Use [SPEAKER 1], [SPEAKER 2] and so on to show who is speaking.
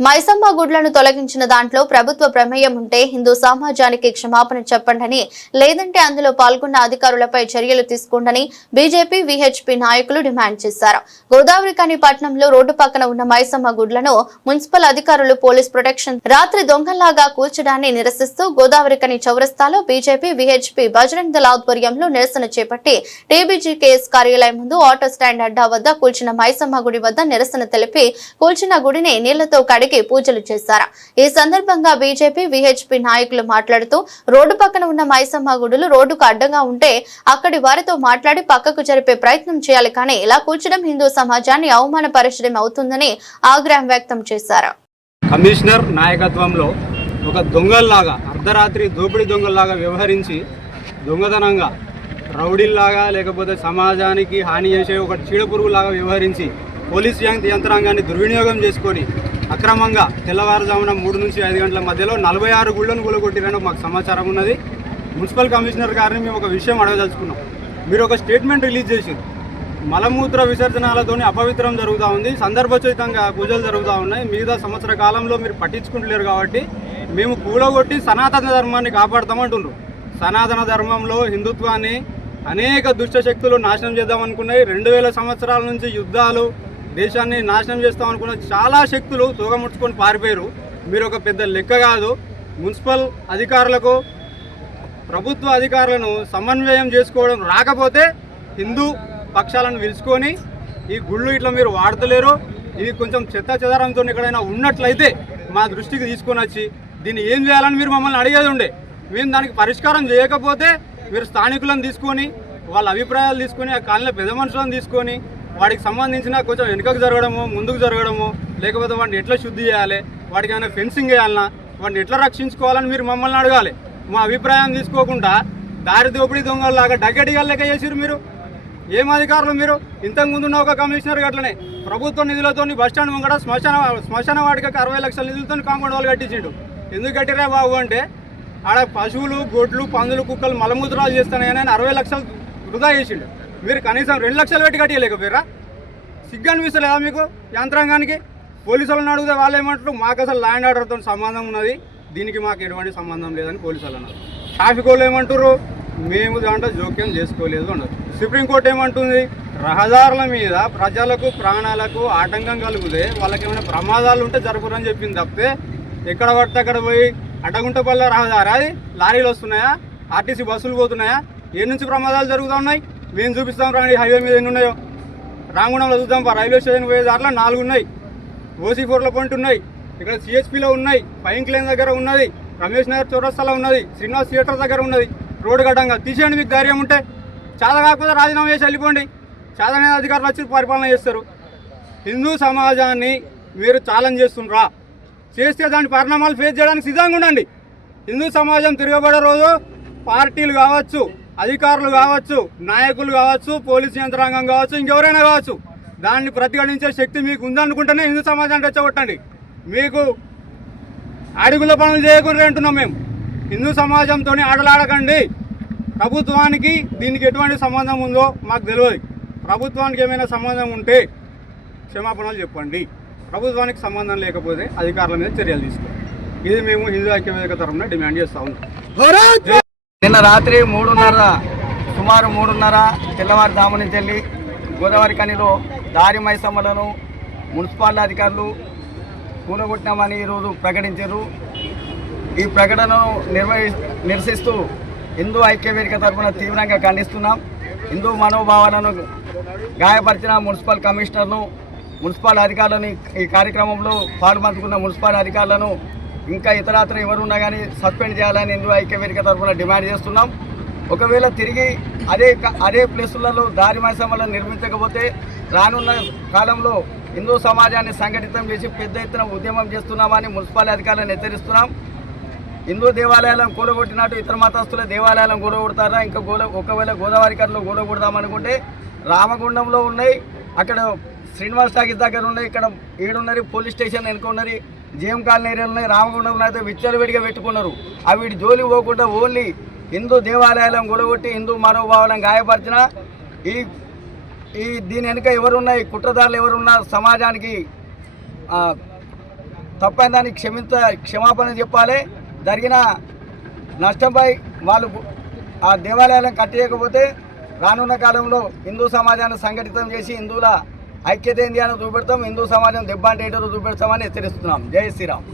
[SPEAKER 1] మైసమ్మ గుడ్లను తొలగించిన దాంట్లో ప్రభుత్వ ప్రమేయం ఉంటే హిందూ సమాజానికి క్షమాపణ చెప్పండని లేదంటే అందులో పాల్గొన్న అధికారులపై చర్యలు తీసుకోండని బీజేపీ విహెచ్పి నాయకులు డిమాండ్ చేశారు. గోదావరి కని పట్టణంలో రోడ్డు పక్కన ఉన్న మైసమ్మ గుడ్లను మున్సిపల్ అధికారులు పోలీస్ ప్రొటెక్షన్ రాత్రి దొంగల్లాగా కూల్చడాన్ని నిరసిస్తూ గోదావరి కని చౌరస్తాలో బీజేపీ విహెచ్పి బజరంగ్ దళ ఆధ్వర్యంలో నిరసన చేపట్టి టీబీజీకేఎస్ కార్యాలయం ముందు ఆటో స్టాండ్ అడ్డా వద్ద కూల్చిన మైసమ్మ గుడి వద్ద నిరసన తెలిపి కూల్చిన గుడిని నీళ్ళతో కడిగి పూజలు చేశారు. ఈ సందర్భంగా బీజేపీ విహెచ్పి నాయకులు మాట్లాడుతూ రోడ్డు పక్కన ఉన్న మైసమ్మ గుడులు రోడ్డుకు అడ్డంగా ఉంటే అక్కడి వారితో మాట్లాడి పక్కకు జరిపే ప్రయత్నం చేయాలి. కానీ ఇలా కూర్చడం హిందూ సమాజాన్ని అవమానపరచడం అవుతుందని ఆగ్రహం వ్యక్తం చేశారు.
[SPEAKER 2] కమిషనర్ నాయకత్వంలో ఒక దొంగల్లాగా అర్ధరాత్రి దోపిడీ దొంగల్లాగా వ్యవహరించి దొంగతనంగా రౌడీల్లాగా లేకపోతే సమాజానికి హాని చేసే ఒక చీడపురుగులాగా వ్యవహరించి పోలీస్ యంత్రాంగాన్ని దుర్వినియోగం చేసుకొని అక్రమంగా తెల్లవారుజామున మూడు నుంచి ఐదు గంటల మధ్యలో నలభై ఆరు గుళ్ళను కూలగొట్టిరని మాకు సమాచారం ఉన్నది. మున్సిపల్ కమిషనర్ గారిని మేము ఒక విషయం అడగదలుచుకున్నాం. మీరు ఒక స్టేట్మెంట్ రిలీజ్ చేసింది మలమూత్ర విసర్జనాలతోని అపవిత్రం జరుగుతూ ఉంది. సందర్భోచితంగా పూజలు జరుగుతూ ఉన్నాయి. మిగతా సంవత్సర కాలంలో మీరు పట్టించుకుంటలేరు కాబట్టి మేము కూలగొట్టి సనాతన ధర్మాన్ని కాపాడతామంటున్నారు సనాతన ధర్మంలో హిందుత్వాన్ని అనేక దుష్టశక్తులు నాశనం చేద్దాం అనుకున్నాయి రెండు వేల సంవత్సరాల నుంచి యుద్ధాలు దేశాన్ని నాశనం చేస్తాం అనుకున్న చాలా శక్తులు తూగముట్టుకొని పారిపోయారు. మీరు ఒక పెద్ద లెక్క కాదు. మున్సిపల్ అధికారులకు ప్రభుత్వ అధికారులను సమన్వయం చేసుకోవడం రాకపోతే హిందూ పక్షాలను పిలుచుకొని ఈ గుళ్ళు ఇట్లా మీరు వాడతలేరు. ఇది కొంచెం చెత్త చెదారంతో ఎక్కడైనా ఉన్నట్లయితే మా దృష్టికి తీసుకొని వచ్చి దీన్ని ఏం చేయాలని మీరు మమ్మల్ని అడిగేది ఉండే. మేము దానికి పరిష్కారం చేయకపోతే మీరు స్థానికులను తీసుకొని వాళ్ళ అభిప్రాయాలు తీసుకొని ఆ కాలనీ పెద్ద మనుషులను తీసుకొని వాడికి సంబంధించిన కొంచెం వెనుకకు జరగడము ముందుకు జరగడము లేకపోతే వాడిని ఎట్లా శుద్ధి చేయాలి వాడికి ఏమైనా ఫెన్సింగ్ వేయాలన్నా వాడిని ఎట్లా రక్షించుకోవాలని మీరు మమ్మల్ని అడగాలి. మా అభిప్రాయం తీసుకోకుండా దారి దోపిడీ దొంగల్లాగా డగ్గడిగా లెక్క చేసిరు మీరు. ఏం అధికారులు మీరు? ఇంతకు ఒక కమిషనర్ గట్లనే ప్రభుత్వ నిధులతో బస్ స్టాండ్ ముంగడ శ్మశాన శ్మశాన వాటికి అరవై లక్షల నిధులతో కాంపౌండ్ వాళ్ళు కట్టించిండు. ఎందుకు కట్టిరా బాబు అంటే ఆడ పశువులు గొడ్లు పందులు కుక్కలు మలమూత్రాలు చేస్తానని అరవై లక్షలు వృధా చేసిండు. మీరు కనీసం రెండు లక్షలు పెట్టి కట్టలేకపోయారా సిగ్గు అనిపిస్తలేదా మీకు యంత్రాంగానికి? పోలీసు వాళ్ళని అడిగితే వాళ్ళు ఏమంటారు? మాకు అసలు ల్యాండ్ ఆర్డర్తో సంబంధం ఉన్నది. దీనికి మాకు ఎటువంటి సంబంధం లేదని పోలీసు వాళ్ళు అన్నారు. ట్రాఫిక్ వాళ్ళు ఏమంటారు మేము దాంట్లో జోక్యం చేసుకోలేదు అన్నారు. సుప్రీంకోర్టు ఏమంటుంది? రహదారుల మీద ప్రజలకు ప్రాణాలకు ఆటంకం కలిగితే వాళ్ళకి ఏమైనా ప్రమాదాలు ఉంటే జరగరని చెప్పింది తప్పితే ఎక్కడ పడితే అక్కడ పోయి అడ్డగుంటపల్లె రహదారి అది లారీలు వస్తున్నాయా? ఆర్టీసీ బస్సులు పోతున్నాయా? ఏ నుంచి ప్రమాదాలు జరుగుతూ ఉన్నాయి? మేము చూపిస్తాం రాండి హైవే మీద ఎన్ని ఉన్నాయో. రామగుణంలో చూద్దాం రైల్వే స్టేషన్ పోయే దాంట్లో నాలుగు ఉన్నాయి. ఓసీ ఫోర్ల పాయింట్ ఉన్నాయి. ఇక్కడ సిహెచ్పిలో ఉన్నాయి. పైంక్ లైన్ దగ్గర ఉన్నది. రమేష్ నగర్ చౌరస్తాలో ఉన్నది. శ్రీనివాస్ థియేటర్ దగ్గర ఉన్నది. రోడ్డు గడ్డంగా. తీసేయండి మీకు ధైర్యం ఉంటే. చాలా కాకపోతే రాజీనామా చేసి వెళ్ళిపోండి. చాదనే అధికారులు వచ్చి పరిపాలన చేస్తారు. హిందూ సమాజాన్ని మీరు ఛాలెంజ్ చేస్తుండ్రా. చేస్తే దాని పరిణామాలు ఫేస్ చేయడానికి సిద్ధంగా ఉండండి. హిందూ సమాజం తిరగబడే రోజు పార్టీలు కావచ్చు అధికారులు కావచ్చు నాయకులు కావచ్చు పోలీసు యంత్రాంగం కావచ్చు ఇంకెవరైనా కావచ్చు దాన్ని ప్రతిఘటించే శక్తి మీకు ఉందనుకుంటేనే హిందూ సమాజాన్ని రెచ్చగొట్టండి. మీకు అడుగుల పనులు చేయకుండా అంటున్నాం మేము. హిందూ సమాజంతో ఆటలాడకండి. ప్రభుత్వానికి దీనికి ఎటువంటి సంబంధం ఉందో మాకు తెలియదు. ప్రభుత్వానికి ఏమైనా సంబంధం ఉంటే క్షమాపణలు చెప్పండి. ప్రభుత్వానికి సంబంధం లేకపోతే అధికారుల మీద చర్యలు తీసుకోండి. ఇది మేము హిందూ ఐక్యవేదిక తరఫున డిమాండ్ చేస్తా ఉన్నాం.
[SPEAKER 3] నిన్న రాత్రి మూడున్నర సుమారు మూడున్నర తెల్లవారుజాము నుంచి వెళ్ళి గోదావరి కనిలో దారి మైసమ్మలను మున్సిపాలిటీ అధికారులు కూలగొట్టినామని ఈరోజు ప్రకటించారు. ఈ ప్రకటనను నిర్వహి నిరసిస్తూ హిందూ ఐక్యవేదిక తరఫున తీవ్రంగా ఖండిస్తున్నాం. హిందూ మనోభావాలను గాయపరిచిన మున్సిపల్ కమిషనర్ను మున్సిపల్ అధికారులను ఈ కార్యక్రమంలో పాల్పంచుకున్న మున్సిపల్ అధికారులను ఇంకా ఇతరాత్ర ఎవరున్నా కానీ సస్పెండ్ చేయాలని హిందూ ఐక్యవేదిక తరఫున డిమాండ్ చేస్తున్నాం. ఒకవేళ తిరిగి అదే క- అదే ప్లేసులలో దారి మైసమ్మలను నిర్మించకపోతే రానున్న కాలంలో హిందూ సమాజాన్ని సంఘటితం చేసి పెద్ద ఎత్తున ఉద్యమం చేస్తున్నామని మున్సిపాలిటీ అధికారులను హెచ్చరిస్తున్నాం. హిందూ దేవాలయాలను కూలగొట్టినట్టు ఇతర మతస్థుల దేవాలయాలను కూలగొడతారా ఇంకా గోల ఒకవేళ గోదావరి కర్రలో కూలగొడదామనుకుంటే రామగుండంలో ఉన్నాయి. అక్కడ శ్రీనివాస్ టాకీస్ దగ్గర ఉన్నాయి. ఇక్కడ ఈడున్నది పోలీస్ స్టేషన్ వెనుక ఉన్నది. జేఎం కాలనీ ఏరియాలు ఉన్నాయి అయితే విచ్చలవిడిగా పెట్టుకున్నారు. అవి వీటి జోలి పోకుండా ఓన్లీ హిందూ దేవాలయాలను కూలగొట్టి హిందూ మనోభావాలను గాయపరిచిన ఈ ఈ దీని వెనుక ఎవరున్నాయి కుట్రదారులు ఎవరున్నా సమాజానికి తప్పైన దానికి క్షమించ క్షమాపణ చెప్పాలి. జరిగిన నష్టంపై వాళ్ళు ఆ దేవాలయాలను కట్టేయకపోతే రానున్న కాలంలో హిందూ సమాజాన్ని సంఘటితం చేసి హిందువుల ఐక్యత ఏంది అని చూపెడతాం హిందూ సమాజం దెబ్బ అంటే ఏంటో చూపెడతామని హెచ్చరిస్తున్నాం. జై శ్రీరామ్.